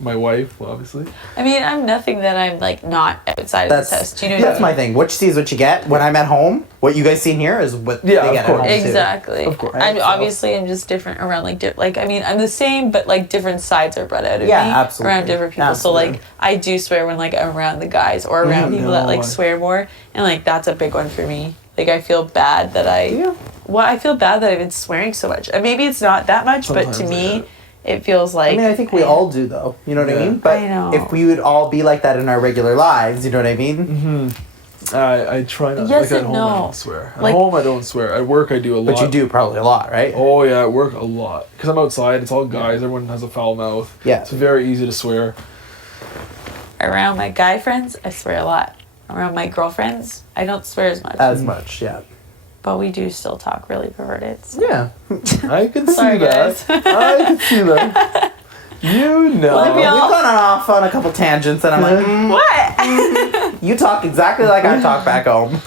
my wife, obviously. I mean, I'm nothing that I'm like not outside of this house. Do you know what I That's mean? my thing. What you see is what you get. When I'm at home, what you guys see in here is what they get at home Exactly. too. Of course. I'm just different around like I mean, I'm the same, but like different sides are brought out of me. Absolutely. Around different people. Absolutely. So like I do swear when like I'm around the guys or around people that like swear more, and like that's a big one for me. Like I feel bad that I feel bad that I've been swearing so much. And maybe it's not that much, but to me it feels like... I mean, I think we all do, though. You know what I mean? But I know. if we would all be like that in our regular lives, you know what I mean? Mm-hmm. I try not. Yes like at and home, no. I don't swear. At home, I don't swear. At work, I do a lot. But you do probably a lot, right? Oh, yeah, at work, a lot. Because I'm outside, it's all guys. Everyone has a foul mouth. Yeah. It's very easy to swear. Around my guy friends, I swear a lot. Around my girlfriends, I don't swear as much. As much, yeah. But we do still talk really perverted. So. Yeah. I can see Sorry, that. guys. I can see that. You know. Love We've y'all. gone off on a couple tangents, and I'm like, What? you talk exactly like I talk back home.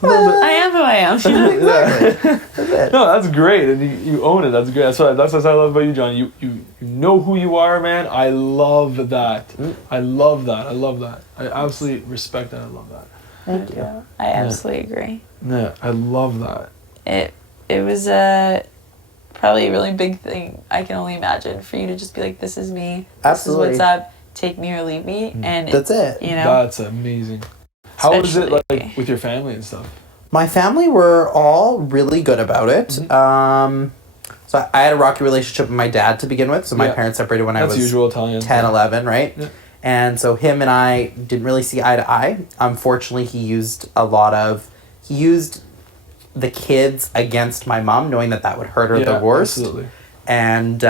Well, I am who I am. Exactly. That's it. No, that's great, and you own it. That's great. That's what I love about you, Johnny. You know who you are, man. I love that. I love that. I absolutely respect that. I love that. Thank you. I absolutely agree. Yeah, I love that. It was probably a really big thing. I can only imagine for you to just be like, this is me. Absolutely. This is what's up. Take me or leave me. And That's it. You know. That's amazing. How was it like with your family and stuff? My family were all really good about it. Mm-hmm. So I had a rocky relationship with my dad to begin with. So my parents separated when I was usual Italian 10, 11, right? Yeah. And so him and I didn't really see eye to eye. Unfortunately, he used the kids against my mom, knowing that would hurt her the worst. Absolutely. And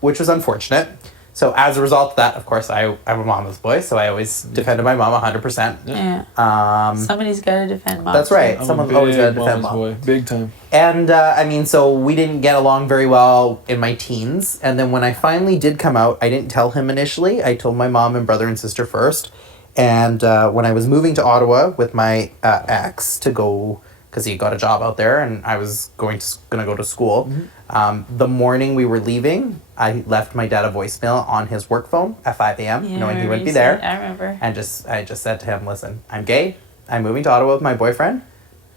which was unfortunate. So as a result of that, of course, I'm a mama's boy, so I always defended my mom 100%. Yeah. Somebody's got to defend mom. That's right. I'm Someone's always got to defend mama's mom. boy. Big time. And I mean, so we didn't get along very well in my teens. And then when I finally did come out, I didn't tell him initially. I told my mom and brother and sister first. And when I was moving to Ottawa with my ex to go, because he got a job out there and I was gonna go to school. The morning we were leaving, I left my dad a voicemail on his work phone at 5 a.m. knowing he wouldn't be there. I remember. And I just said to him, listen, I'm gay. I'm moving to Ottawa with my boyfriend.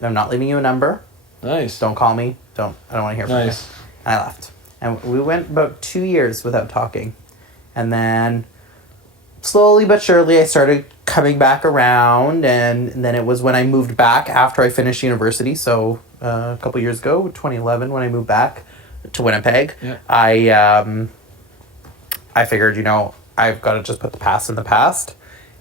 I'm not leaving you a number. Nice. Don't call me. I don't want to hear from you. And I left. And we went about 2 years without talking. And then slowly but surely I started coming back around, and then it was when I moved back after I finished university, so a couple years ago, 2011, when I moved back to Winnipeg. I figured, I've got to just put the past in the past,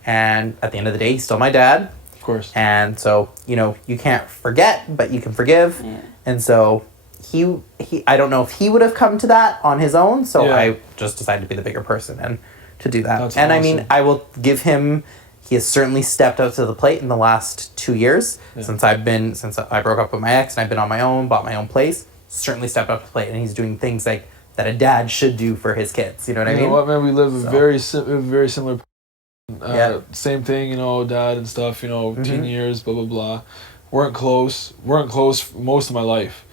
and at the end of the day, he's still my dad. Of course. And so, you can't forget, but you can forgive. Yeah. And so he I don't know if he would have come to that on his own, so I just decided to be the bigger person and to do that. That's and awesome. I mean, I will give him, he has certainly stepped up to the plate in the last 2 years since I broke up with my ex and I've been on my own, bought my own place, certainly stepped up to the plate, and he's doing things like that a dad should do for his kids. You know what I mean? You know what, man? We live very similar. Same thing, dad and stuff. 10 years, blah blah blah. Weren't close most of my life,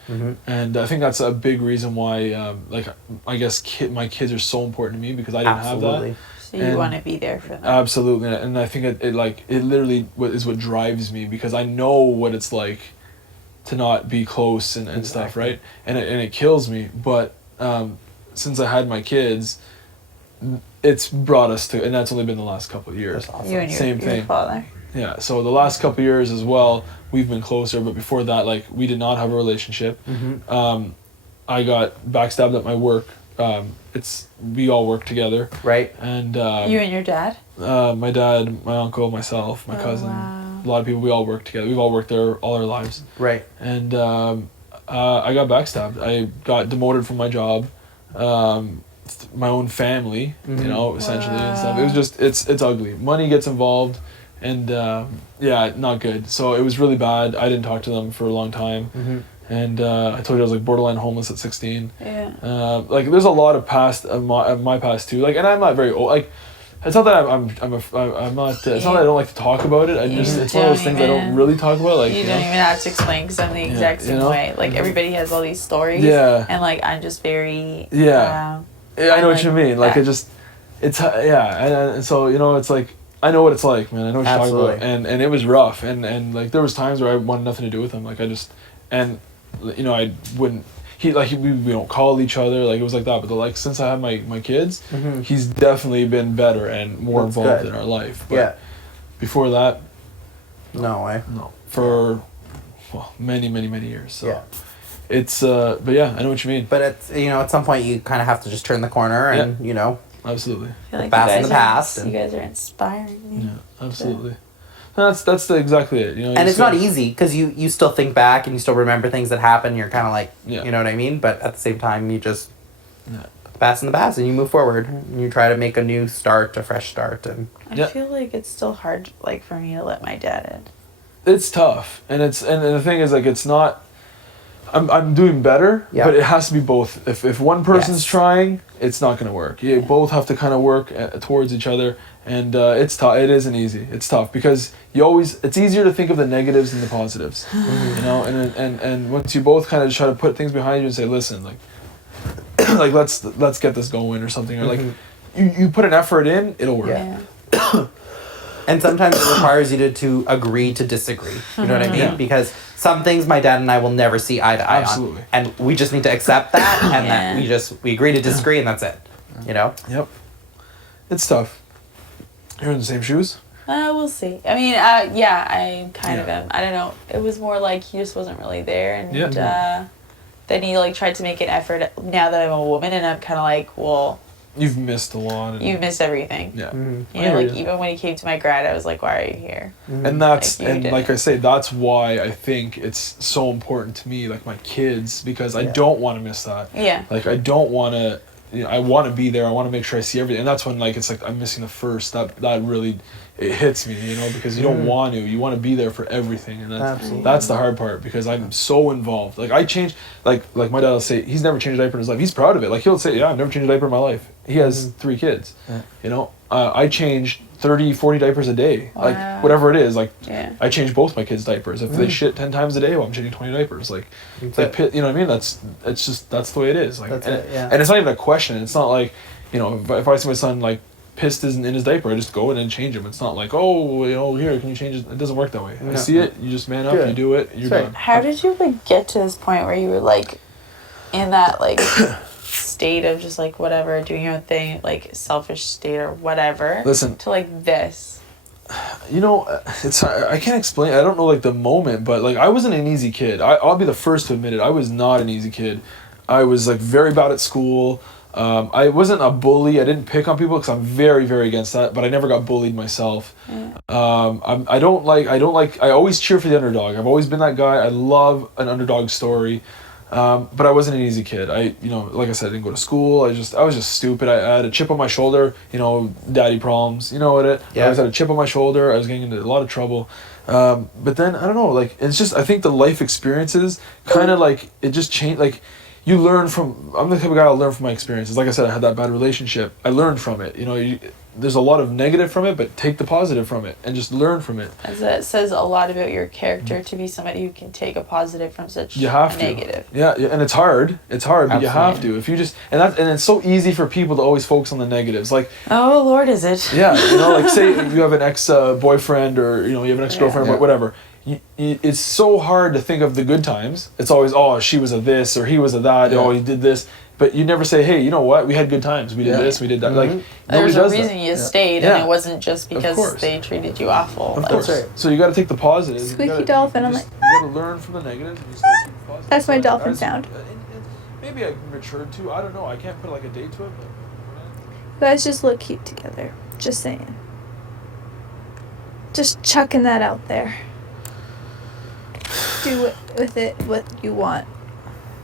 and I think that's a big reason why. I guess my kids are so important to me because I didn't have that. So you want to be there for them. Absolutely, and I think it literally is what drives me because I know what it's like to not be close and stuff, right? And it kills me, but since I had my kids, it's brought us to, and that's only been the last couple of years. That's awesome. You and your father. Yeah, so the last couple of years as well, we've been closer, but before that, we did not have a relationship. I got backstabbed at my work. We all work together. Right. And you and your dad? My dad, my uncle, myself, my cousin, a lot of people, we all work together. We've all worked there all our lives. Right. And I got backstabbed. I got demoted from my job. My own family, essentially and stuff. It was just, it's ugly. Money gets involved, and not good. So it was really bad. I didn't talk to them for a long time, and I told you I was borderline homeless at 16. Yeah. There's a lot of past of my past too. And I'm not very old. It's not that I'm not. It's not that I don't like to talk about it. It's one of those things I don't really talk about. You don't even have to explain because I'm the exact same way. Everybody has all these stories. Yeah. And I'm just very. Yeah. I know what you mean. It's and so it's like I know what it's like, man. I know what you're talking about, and it was rough, and like there was times where I wanted nothing to do with him. Like I just I wouldn't. We don't call each other, like it was like that. But like since I have my kids, he's definitely been better and more involved in our life. But before that, no way. No, for many years. So it's but yeah, I know what you mean. But it's at some point you kind of have to just turn the corner and absolutely. I feel like fast in the past. You guys are inspiring me. Yeah, absolutely. That's exactly it. And it's not easy because you still think back and you still remember things that happened. You're kind of like, you know what I mean? But at the same time, you just put the past in the past and you move forward. And you try to make a fresh start. And I feel like it's still hard, like, for me to let my dad in. It's tough. And the thing is, like, it's not... I'm doing better, but it has to be both. If one person's trying, it's not going to work. You both have to kind of work towards each other. And it's tough. It isn't easy. It's tough because it's easier to think of the negatives than the positives, and once you both kind of try to put things behind you and say, listen, like, like let's get this going or something, or like you put an effort in, it'll work. Yeah. And sometimes it requires you to agree to disagree. You know what I mean? Yeah. Because some things my dad and I will never see eye to eye on. And we just need to accept that, and then we agree to disagree, and that's it. You know? Yep. It's tough. You're in the same shoes? We'll see. I mean, I kind of am. I don't know. It was more like he just wasn't really there, and then he like tried to make an effort. Now that I'm a woman, and I'm kind of like, well, you've missed a lot. You've missed everything. Yeah. Mm-hmm. You know, like even when he came to my grad, I was like, why are you here? Mm-hmm. And that's like I say, that's why I think it's so important to me, like my kids, because I don't want to miss that. Yeah. Like I don't want to. I want to be there. I want to make sure I see everything, and that's when like it's like I'm missing the first. That really it hits me, because you don't want to. You want to be there for everything, and that's the hard part because I'm so involved. Like I change, like my dad will say he's never changed a diaper in his life. He's proud of it. Like he'll say, I've never changed a diaper in my life. He has 3 kids. I change 30, 40 diapers a day. Wow. Like whatever it is. Like I change both my kids' diapers. If they shit 10 times a day, well, I'm changing 20 diapers. Like it's like you know what I mean? That's the way it is. Like and it's not even a question. It's not like if I see my son like pissed in his diaper, I just go in and change him. It's not like here can you change it? It doesn't work that way. I see it. You just man up. You do it. You're done. How did you like get to this point where you were like in that like state of just like whatever, doing your own thing, like selfish state or whatever. Listen. To like this. It's I can't explain. I don't know like the moment, but like I wasn't an easy kid. I'll be the first to admit it. I was not an easy kid. I was like very bad at school. I wasn't a bully. I didn't pick on people because I'm very, very against that. But I never got bullied myself. I always cheer for the underdog. I've always been that guy. I love an underdog story. But I wasn't an easy kid. Like I said, I didn't go to school. I was just stupid. I had a chip on my shoulder. Daddy problems. You know what it? Yeah. I always had a chip on my shoulder. I was getting into a lot of trouble. But then I don't know. Like it's just I think the life experiences kind of like it just changed. Like you learn from. I'm the type of guy I'll learn from my experiences. Like I said, I had that bad relationship. I learned from it. There's a lot of negative from it, but take the positive from it and just learn from it. As it says a lot about your character to be somebody who can take a positive from such you have a to. negative. Yeah, and it's hard. It's hard, but you have to. If you just and it's so easy for people to always focus on the negatives. Like oh Lord, is it? Yeah, like say you have an ex boyfriend or you have an ex girlfriend, but whatever. It's so hard to think of the good times. It's always she was a this or he was a that. Oh, he did this. But you never say, hey, you know what? We had good times. We did this. We did that. Like there's a reason you stayed, and it wasn't just because they treated you awful. Of course. That's right. So you got to take the positives. Squeaky dolphin. I'm like. You got to learn from the negatives. And you start taking the positives. That's my dolphin sound. Maybe I matured too. I don't know. I can't put like a date to it. But you guys just look cute together. Just saying. Just chucking that out there. Do with it what you want.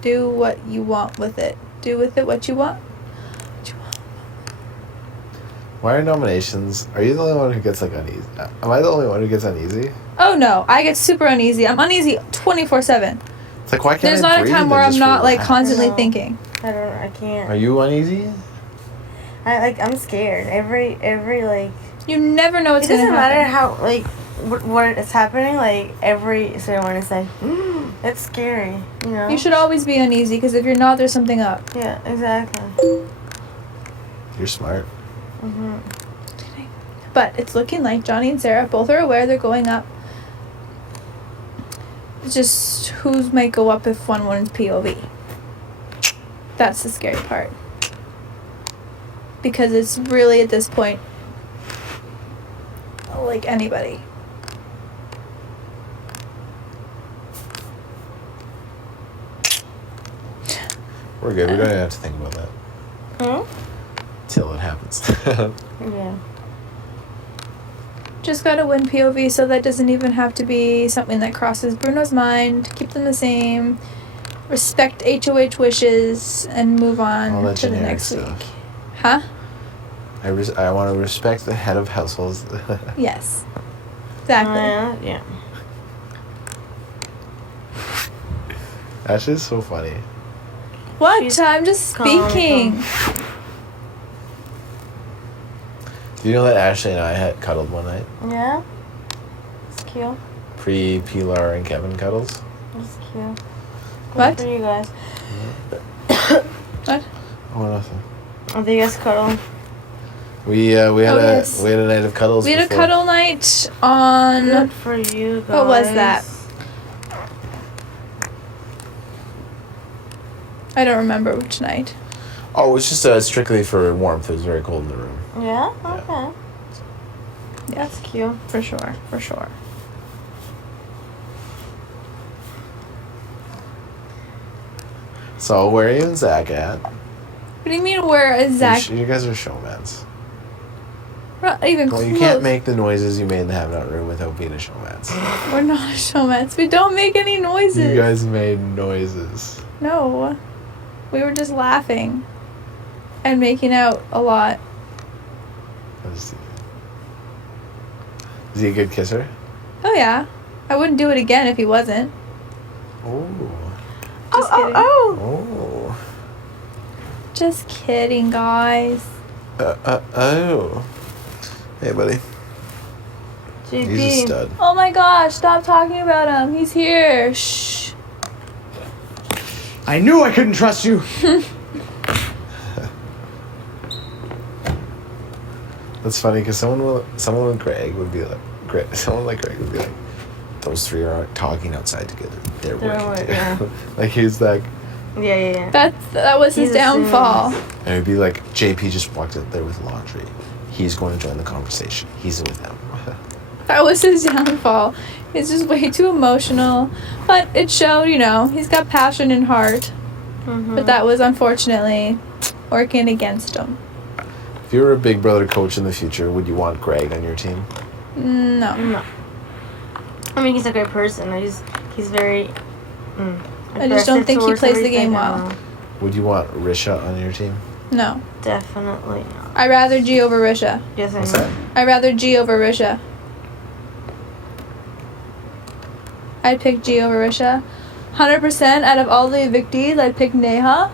Do what you want with it. Do with it what you want. Why are nominations? Are you the only one who gets like uneasy? Am I the only one who gets uneasy? Oh no, I get super uneasy. I'm uneasy 24/7. It's like why can't There's not a time where I'm not like constantly thinking. I can't. Are you uneasy? I'm scared. Every like. You never know what's gonna happen. It doesn't matter how like what is happening. Like every ceremony is like, it's scary. You should always be uneasy because if you're not, there's something up. Yeah, exactly. You're smart. Mm-hmm. But it's looking like Johnny and Sarah both are aware they're going up. It's just who's might go up if one's POV. That's the scary part. Because it's really at this point like anybody. We're good. We don't even have to think about that till it happens. Yeah. Just gotta win POV, so that doesn't even have to be something that crosses Bruno's mind. Keep them the same. Respect HOH wishes and move All on that to the generic next stuff. week. Huh? I want to respect the head of households. Yes. Exactly. Yeah. Ashley's so funny. What? She's I'm just calm, speaking. Do you know that Ashley and I had cuddled one night? Yeah. It's cute. Pre-Pilar and Kevin cuddles. It's cute. Good What? for you guys. What? Oh, nothing. Oh, do you guys cuddle? We had yes. we had a night of cuddles. We had a before. cuddle night on. Good for you guys. What was that? I don't remember which night. Oh, it was just strictly for warmth. It was very cold in the room. Yeah? Okay. Yeah, That's cute. for sure, for sure. So where are you and Zach at? What do you mean where is Zach? You guys are showmans. We're not even Well, close. you can't make the noises you made in the Have Not room without being a showmans. We're not a showmans. We don't make any noises. You guys made noises. No. We were just laughing. And making out a lot. Is he a good kisser? Oh yeah. I wouldn't do it again if he wasn't. Oh. Just kidding. Oh. Just kidding, guys. Oh. Hey, buddy. He's a JP. stud. Oh my gosh, stop talking about him. He's here. Shh. I knew I couldn't trust you. That's funny because someone like Greg would be like, those three are talking outside together. They're working working, together. Like he's like, Yeah. That was his He's a downfall. and it'd be like JP just walked out there with laundry. He's going to join the conversation. He's with them. That was his downfall. He's just way too emotional. But it showed, he's got passion and heart. Mm-hmm. But that was unfortunately working against him. If you were a Big Brother coach in the future, would you want Greg on your team? No. No. I mean, he's a great person. He's very. I just don't think he towards plays the everything. game well. Would you want Risha on your team? No. Definitely not. I'd rather G over Risha. Yes, I What's know. that? I'd rather G over Risha. I'd pick G over Risha. 100% out of all the evictees, I'd pick Neha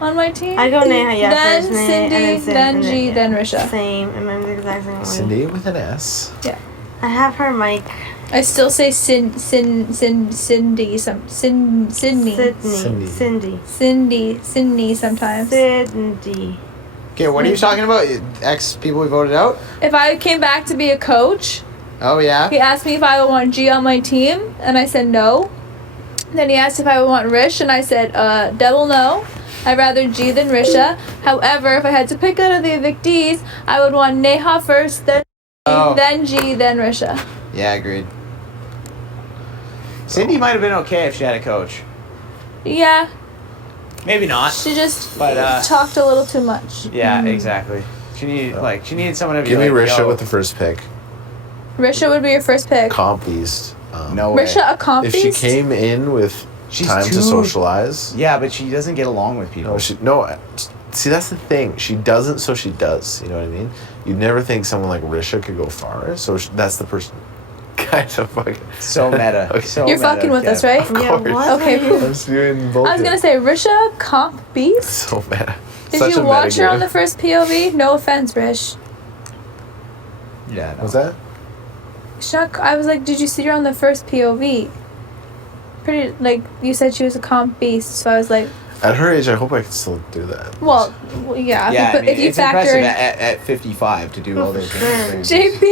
on my team. I go Neha, yeah, Then first Neha, Cindy, and then G, yeah. then Risha. Same, and I'm the exact same way. Cindy with an S. Yeah. I have her mic. I still say Cindy, Sydney. Cindy. Sydney sometimes. Cindy. Okay, what are you talking about? Ex people we voted out? If I came back to be a coach, Oh, yeah? he asked me if I would want G on my team, and I said no. Then he asked if I would want Rish, and I said, double no. I'd rather G than Risha. However, if I had to pick out of the evictees, I would want Neha first, then Oh. then G, then Risha. Yeah, agreed. Cindy might have been okay if she had a coach. Yeah, Maybe not. she just But, talked a little too much. Yeah, exactly. She needed someone to be Give me like, Risha yo. with the first pick. Risha would be your first pick. Comp beast. No way. Risha, a comp If she beast? came in with She's time too- to socialize. Yeah, but she doesn't get along with people. See, that's the thing. She doesn't, so she does. You know what I mean? You'd never think someone like Risha could go far. So that's the person. Kind of fucking. So meta. Okay. So You're meta, fucking with us, Kev. right? Of Yeah, course. what? Okay, are you- cool. I'm doing bullshit. I was gonna say Risha, comp beast. So meta. Did Such you a watch her meta on the game. first POV? No offense, Rish. Yeah. No. What's that? Chuck, I was like, did you see her on the first POV? Pretty, like, you said she was a comp beast, so I was like, At her age, I hope I can still do that. Well, yeah. Yeah, If you it's factor impressive in at 55 to do all those things. JP.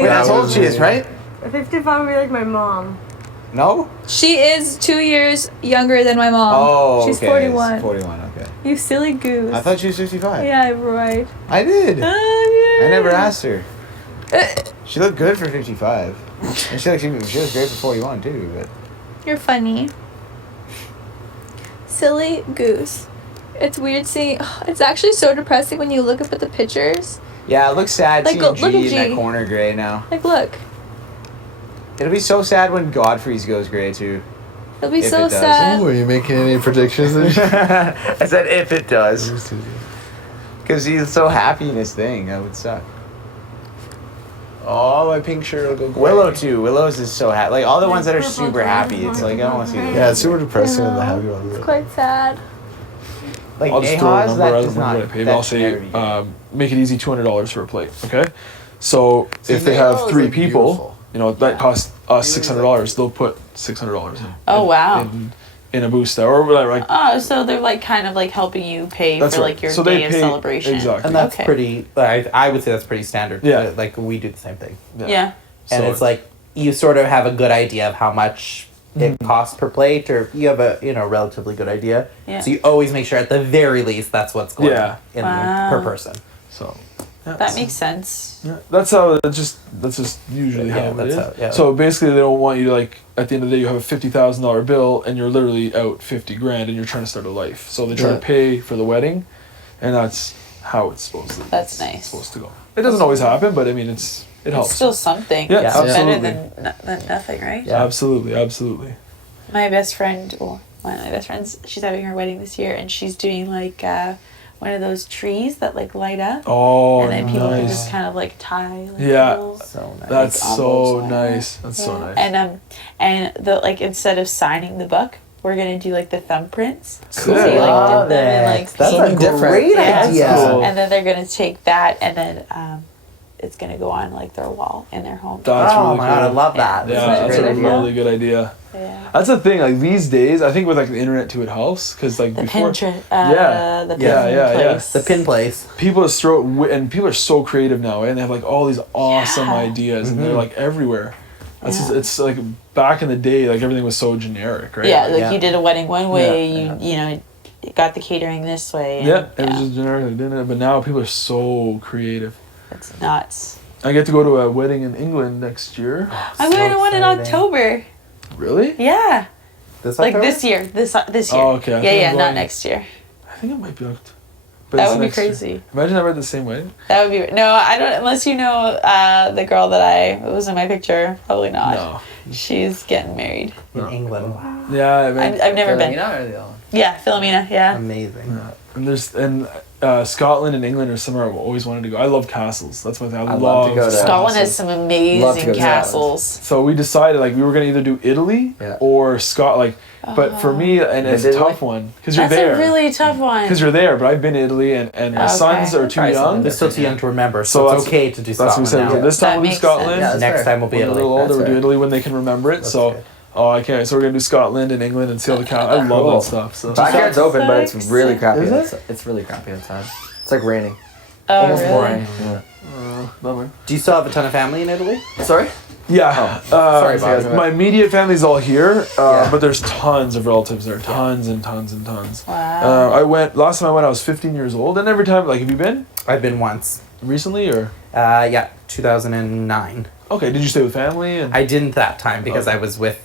Wait, that's how old she is, right? 55 would be like my mom. No? She is 2 years younger than my mom. Oh, She's okay. 41. It's 41, okay. You silly goose. I thought she was 55. Yeah, right. I did. Oh, yeah. I never asked her. She looked good for 55. And she was great for 41 too, but... You're funny. Silly goose. It's weird seeing. It's actually so depressing when you look up at the pictures. Yeah, it looks sad Like, seeing look at G in G. that corner gray now. Like, look. It'll be so sad when Godfrey's goes gray too. It'll be If so it does. sad. Are you making any predictions? I said if it does. Because he's so happy in his thing. That would suck. Oh, my pink shirt will go gray. Willow too. Willow's is so happy. Like all the ones that are super happy. It's like I don't want to see them. Yeah, it's super depressing on the Yeah. happy ones. It's quite sad. Like I'll just throw a Ahaz, number. that I does don't remember not. what I paid. that I'll should say, never be good. make it easy, $200 for a plate. Okay, so if they have 3 people, you know that costs us $600. They'll put $600 in. Oh, wow. In a booster or whatever. Like, Oh, so they're like kind of like helping you pay That's for right. like your So they day of pay- celebration. exactly. And that's Okay. pretty. I would say that's pretty standard. Yeah. Like we do the same thing. Yeah. And So it's like you sort of have a good idea of how much it costs per plate, or you have a relatively good idea. Yeah. So you always make sure at the very least that's what's going Yeah. in Wow. per person. so. Yeah, That so- makes sense. Yeah, that's just usually Yeah, how it that's is. how- yeah. So basically, they don't want you to like at the end of the day you have a $50,000 bill and you're literally out 50 grand and you're trying to start a life. So they try Yeah. to pay for the wedding, and that's how it's supposed to. That's it's nice. Supposed to go. It doesn't always happen, but I mean it It's helps. still something. Yeah, It's absolutely. better than nothing, right? Yeah. Absolutely. My best friend, well, one of my best friends, she's having her wedding this year, and she's doing like one of those trees that like light up, Oh, and then people can nice. just kind of like tie. Like, Yeah. little- So nice. That's like, so envelopes on it. nice. That's so Yeah. nice. And the like instead of signing the book, we're gonna do like the thumbprints. Cool. So you like Love dip them in it. like That's pink. a great Yeah, idea. that's cool. And then they're gonna take that and then it's gonna go on like their wall in their home. That's oh really my cool. god, I love that. Yeah, That's that's a a great idea. really good idea. Yeah. That's the thing. Like these days, I think with like the internet too, it helps because like The before. Pinterest. Yeah. The pin Yeah. place. The pin place. People just throw and people are so creative now, and they have like all these awesome Yeah. ideas, and they're like everywhere. That's Yeah. just, it's like back in the day, like everything was so generic, right? Yeah, like Yeah. you did a wedding one way, Yeah. you know, you got the catering this way. And, Yeah, it was just generic, didn't it? But now people are so creative. it's nuts. I get to go to a wedding in England next year. I'm So going to one in exciting. October. Really? Yeah, This like October? this year. This year. Oh, okay. I think Yeah, I'm not going- next year. I think it might be October. But That it's would be next year. crazy. Imagine I were at the same wedding. That would be no. I don't unless you know the girl that was in my picture. Probably not. No. She's getting married. In England. Yeah, I mean, I've never been. Filomena or the other one? Yeah, Philomena. Yeah. Amazing. and Scotland and England are somewhere I've always wanted to go. I love castles. That's my thing. I I'd love to go to- Scotland has some Love to amazing go to castles. So we decided like we were gonna either do Italy Yeah. or Scotland. Like, but for me, and it's a Italy? tough one because you're That's there. a really tough one. Because you're there, but I've been to Italy and my Okay. sons are too Try young. something They're still too young to remember, So so it's that's- okay to do That's what we Scotland said. now. So this time That we'll do makes sense. Scotland. Yeah, that's Next fair. time will be When they're a Italy. little older, That's we'll do fair. Italy when they can remember it. That's So, good. oh, I can't. So we're gonna do Scotland and England and see all the I love Cool. that stuff. So Backyard's open, but it's really crappy. Is it? outside. It's really crappy outside. It's like raining. Oh, Almost really? pouring. Yeah. bummer. Do you still have a ton of family in Italy? Sorry? Yeah. sorry, Bobby. My immediate family's all here, Yeah. but there's tons of relatives there. Tons and tons and tons. Wow. I went last time I went. I was 15 years old, and every time, like, have you been I've been once. recently or? Yeah, 2009. Okay. Did you stay with family? And I didn't that time because Okay. I was with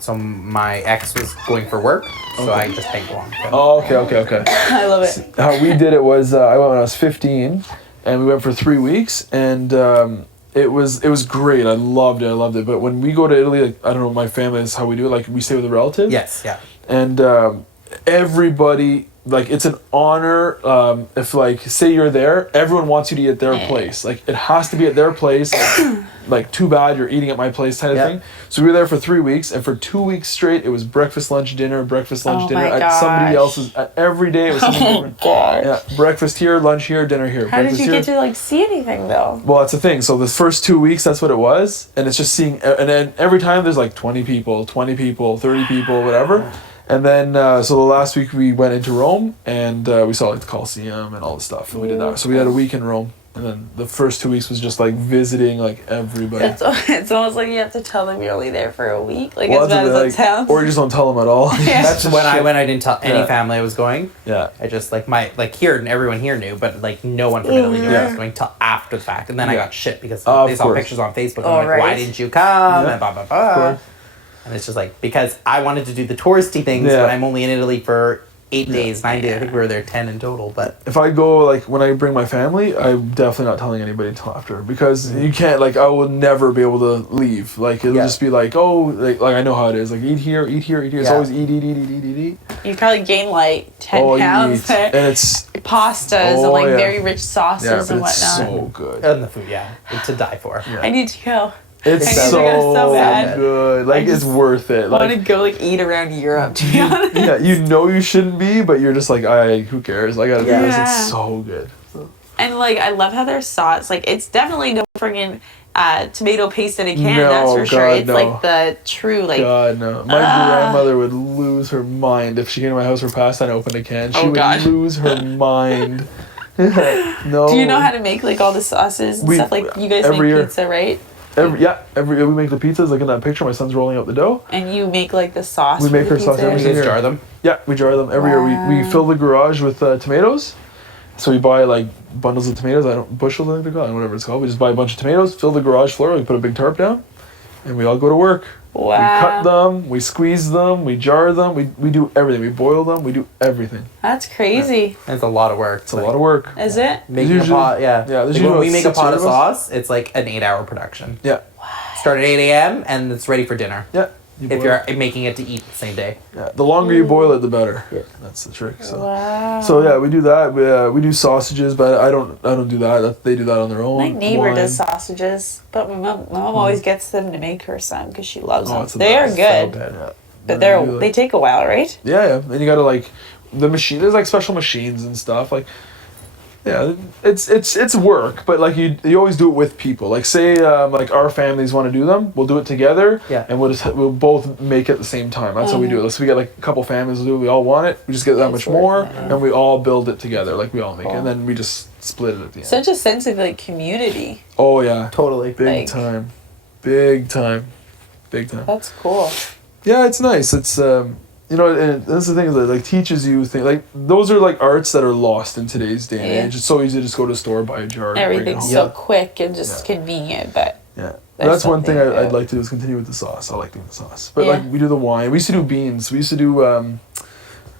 so my ex was going for work, so Okay. I just tagged along. oh, okay. I love it. How we did it was I went when I was 15, and we went for 3 weeks, and it was great. I loved it. But when we go to Italy, like, I don't know, my family is how we do it. Like we stay with a relative. Yes, yeah. And everybody like it's an honor. If like say you're there, everyone wants you to eat at their place. Like it has to be at their place. Like too bad you're eating at my place type of thing. So we were there for 3 weeks, and for 2 weeks straight, it was breakfast, lunch, dinner, breakfast, lunch, dinner at somebody else's. Every day it was something different. Yeah, breakfast here, lunch here, dinner here. How did you get to like see anything though? Well, that's the thing. So the first 2 weeks, that's what it was, and it's just seeing. And then every time there's like 20 people, 30 people, whatever. And then, so the last week we went into Rome, and we saw like the Colosseum and all the stuff, and we did that. So we had a week in Rome, and then the first 2 weeks was just like visiting like everybody. It's almost like you have to tell them you're only there for a week, like as bad as it sounds. Or you just don't tell them at all. That's when I didn't tell any family I was going. Yeah. I just here, and everyone here knew, but like no one from Italy knew I was going till after the fact, and then I got shit because they saw pictures on Facebook. And I'm like, why didn't you come? And blah blah blah. And it's just like, because I wanted to do the touristy things, but I'm only in Italy for 8 days, 9 days. I think we were there 10 in total. But if I go, like, when I bring my family, I'm definitely not telling anybody until after. Because you can't, like, I will never be able to leave. Like, it'll just be like, oh, like I know how it is. Like, eat here, eat here, eat here. It's always eat. You probably gain, like, 10 pounds there. And it's pastas and, like, very rich sauces and whatnot. It's so good. And the food, to die for. Yeah. I need to go. It's so bad. Good. Like, it's worth it. I want to go, like, eat around Europe, to be honest. Yeah, you know you shouldn't be, but you're just like, who cares? I gotta do this. It's so good. And, like, I love how their sauce, like, it's definitely no friggin' tomato paste in a can, that's for sure. It's, like, the true, like... God, no. My grandmother would lose her mind if she came to my house for pasta and opened a can. She would lose her mind. No. Do you know how to make, like, all the sauces and stuff? Like, you guys make pizza, right? Every year we make the pizzas, like in that picture. My son's rolling out the dough. And you make like the sauce. We make our sauce every year. You guys jar them? Yeah, we jar them every year. We fill the garage with tomatoes. So we buy like bundles of tomatoes. Bushels, I think they're called, whatever it's called. We just buy a bunch of tomatoes, fill the garage floor. We put a big tarp down, and we all go to work. Wow. We cut them, we squeeze them, we jar them, we do everything. We boil them, we do everything. That's crazy. And it's a lot of work. It's a lot of work. Is it? Making a pot, Yeah, like when we make a pot of sauce, it's like an 8-hour production. Yeah. Start at 8 a.m. and it's ready for dinner. Yeah. If you're making it to eat the same day. Yeah. The longer you boil it, the better. Yeah. That's the trick. So. Wow. So yeah, we do that. We do sausages, but I don't do that. They do that on their own. My neighbor does sausages, but my mom always gets them to make her some because she loves them. They are good, but they take a while, right? Yeah. Then you gotta like the machine. There's like special machines and stuff. Like, yeah, it's work, but like you always do it with people. Like say like our families want to do them, we'll do it together. Yeah. And we'll both make it at the same time. That's how we do it. So we get like a couple families do it. We all want it. We just get that much more, and we all build it together. Like we all make it, and then we just split it at the end. Such a sense of like community. Oh yeah. Totally. Big time. That's cool. Yeah, it's nice. It's and that's the thing is that like teaches you things like those are like arts that are lost in today's day and age. It's so easy to just go to the store, buy a jar. Everything's so quick and just convenient, but that's one thing I'd like to do is continue with the sauce. I like doing the sauce, but like we do the wine. We used to do beans. We used to do well,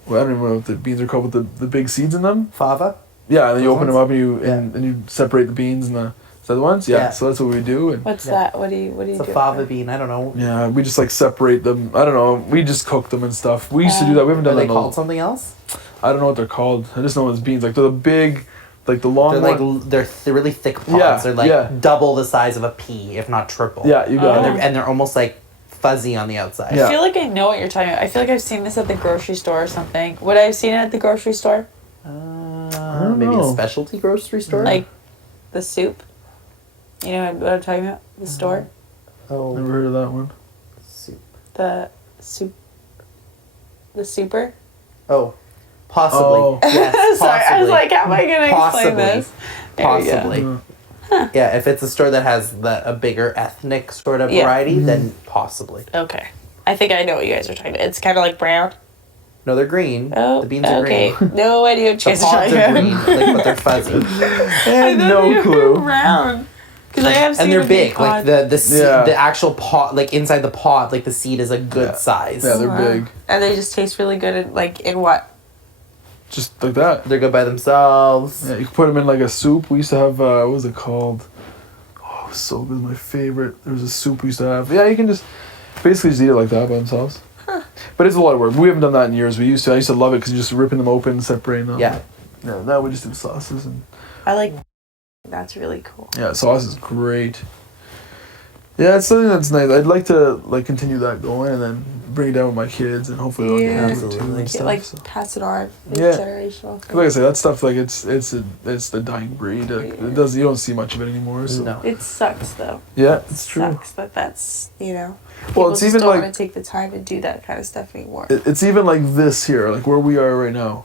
I don't even know what the beans are called, but the big seeds in them. Fava. Yeah, and then you open them up and you separate the beans and the other ones. Yeah, so that's what we do. And what's that? What do you it's do? It's a fava bean. I don't know. Yeah, we just like separate them. I don't know. We just cook them and stuff. We used to do that. We haven't done that. Are they called something else? I don't know what they're called. I just know it's beans. Like they're the big, like the long. They're really thick pods. They're like double the size of a pea, if not triple. Yeah, you got it. And they're almost like fuzzy on the outside. I feel like I know what you're talking about. I feel like I've seen this at the grocery store or something. Would I have seen it at the grocery store? Maybe a specialty grocery store. Like the soup. You know what I'm talking about? The store? Oh. Never heard of that one. Soup. The soup. The super? Oh. Possibly. Oh. Yes, possibly. Sorry, I was like, how am I going to explain this? Possibly. Huh. Yeah, if it's a store that has a bigger ethnic sort of variety, then possibly. Okay. I think I know what you guys are talking about. It's kind of like brown. No, they're green. Oh, the beans are green. No idea what you guys are talking about. The pods are green, but they're fuzzy. And no clue. Brown. Because I have seen and they're big. Pod. Like the seed, the actual pod, like inside the pod, like the seed is a good size. Yeah, they're big. And they just taste really good in what? Just like that. They're good by themselves. Yeah, you can put them in like a soup. We used to have, what was it called? Oh, it was so good. My favorite. There was a soup we used to have. Yeah, you can just basically just eat it like that by themselves. Huh. But it's a lot of work. We haven't done that in years. I used to love it because you're just ripping them open, separating them. Yeah. Yeah. Now we just do sauces and. I like. That's really cool. Yeah, sauce is great. Yeah, it's something that's nice. I'd like to like continue that going and then bring it down with my kids and hopefully they'll Yeah. get into it too and Get, stuff. like So. pass it on. Yeah. Generational. Like I say, that stuff like it's the dying breed. Like, it does you don't see much of it anymore. So. No. It sucks though. Yeah, it's true. Sucks that that's Well, people it's just even don't like want to take the time to do that kind of stuff anymore. it's even like this here, like where we are right now.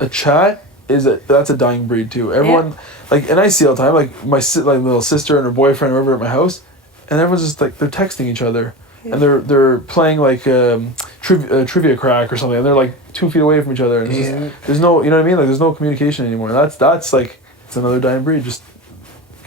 A chat that's a dying breed too. Everyone like, and I see all the time like my little sister and her boyfriend are over at my house, and everyone's just like they're texting each other, and they're playing like trivia crack or something, and they're like 2 feet away from each other, and it's just, there's no, you know what I mean? Like there's no communication anymore. And that's like it's another dying breed. Just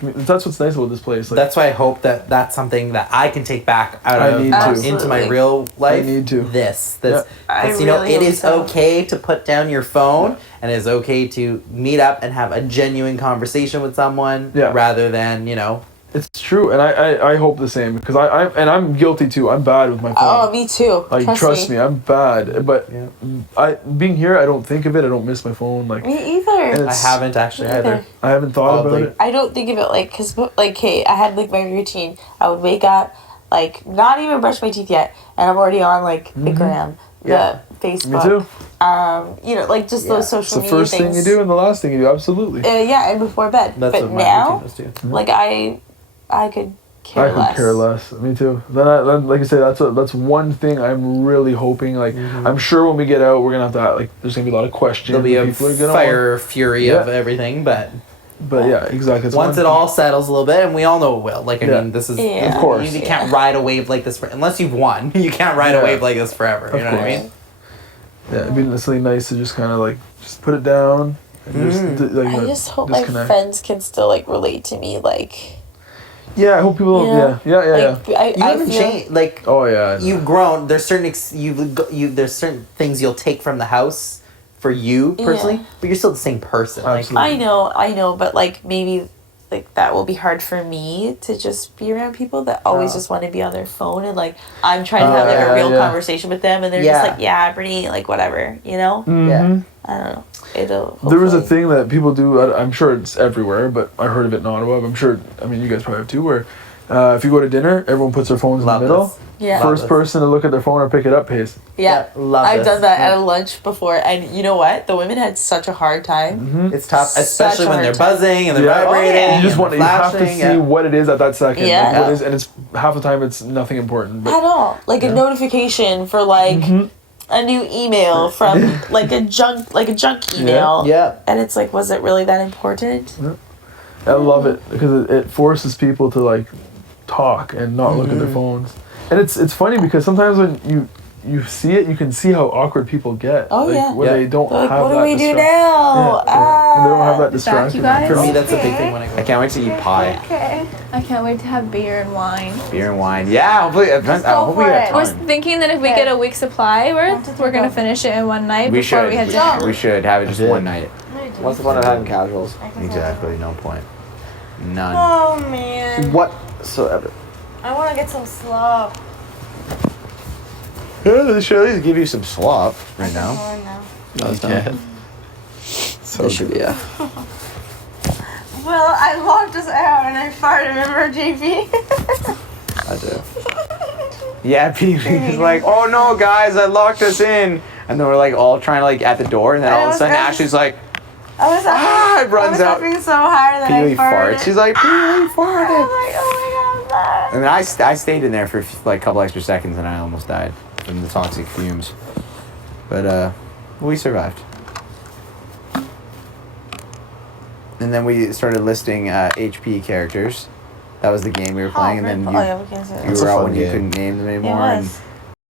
that's what's nice about this place. Like, That's why I hope that that's something that I can take back out need of to. into my real life. I need to. This, I you know, really it hope is so. okay to put down your phone, and it is okay to meet up and have a genuine conversation with someone, rather than It's true, and I hope the same because I'm guilty too. I'm bad with my phone. Oh, me too. Like trust me, I'm bad. But being here, I don't think of it. I don't miss my phone. Like Me either. I haven't actually either. I haven't thought about it. I don't think of it like, cause like, hey, I had like my routine. I would wake up, like not even brush my teeth yet, and I'm already on like the gram, the Facebook. Me too. Like just those social It's the media first things. thing you do and the last thing you do. Absolutely. And before bed. That's but what my now, routine was too. like I could care less. I could care less. Me too. Then like I say, that's one thing I'm really hoping. Like I'm sure when we get out, we're gonna have to like. There's gonna be a lot of questions. There'll be a people are gonna fire fury of everything, but yeah, exactly. It's once one it all settles a little bit, and we all know it will. Like I mean, this is Yeah. Of course. you can't ride a wave like this unless you've won. You can't ride a wave like this forever. You know what I mean? Yeah, it'd be something nice to just kind of like just put it down and I just hope my friends can still like relate to me, like. Yeah, I hope people. Yeah. Yeah. Like, You haven't changed. Like Oh yeah. you've grown. There's certain there's certain things you'll take from the house for you personally, but you're still the same person. Like, Absolutely. I know, but like maybe like that will be hard for me to just be around people that always just want to be on their phone, and like I'm trying to have like a real conversation with them, and they're just like, yeah, Brittany, like whatever, you know? yeah. I don't know. It'll. There was a hopefully- thing that people do. I'm sure it's everywhere, but I heard of it in Ottawa. I'm sure. I mean, you guys probably have too. Where if you go to dinner, everyone puts their phones Love in the middle. this. Yeah. First person to look at their phone or pick it up pays. Yeah. love I've this. done that at a lunch before, and you know what? The women had such a hard time. It's tough, especially Such a when they're hard time. buzzing and they're Yeah. vibrating. Oh, yeah. You just and want they're you have to flashing, see what it is at that second. Yeah. Like, what is, and it's half the time it's nothing important. But At all. Like a notification for like a new email from like a junk email. Yeah. And it's like, was it really that important? I love it because it forces people to like talk and not look at their phones. And it's funny because sometimes when you see it, you can see how awkward people get. Oh, like, yeah. When they don't Like, have what that do we do distraction. now? When they don't have that Back, you distraction. guys? For me, that's a big thing when I go. I can't wait to eat pie. Okay. I can't wait to have beer and wine. Beer and wine. Yeah, hopefully. I hope we for get it. We're time. thinking that if we get a week's supply worth, we're gonna finish it in one night We before should. we head dinner. We should have it just one night. What's the fun of having casuals? Exactly. No point. None. Oh man. Whatsoever. I want to get some slop. Yeah, they should at least give you some slop right now. Okay. So should be Well, I locked us out and I farted. Remember, JP? I do. Yeah, Pee-wee's like, oh no, guys, I locked us in. And then we're like all trying to like at the door, and then I all of a was sudden gonna- Ashley's like, I was it runs out. laughing so hard that Pee-wee I farted. farts. She's like, Pee-wee I was farted. like, oh my god, And then I stayed in there for like a couple extra seconds, and I almost died from the toxic fumes. But we survived. And then we started listing HP characters. That was the game we were playing, and then oh, yeah, we can say you that. It's a were out fun when you game. couldn't name them It anymore. was. And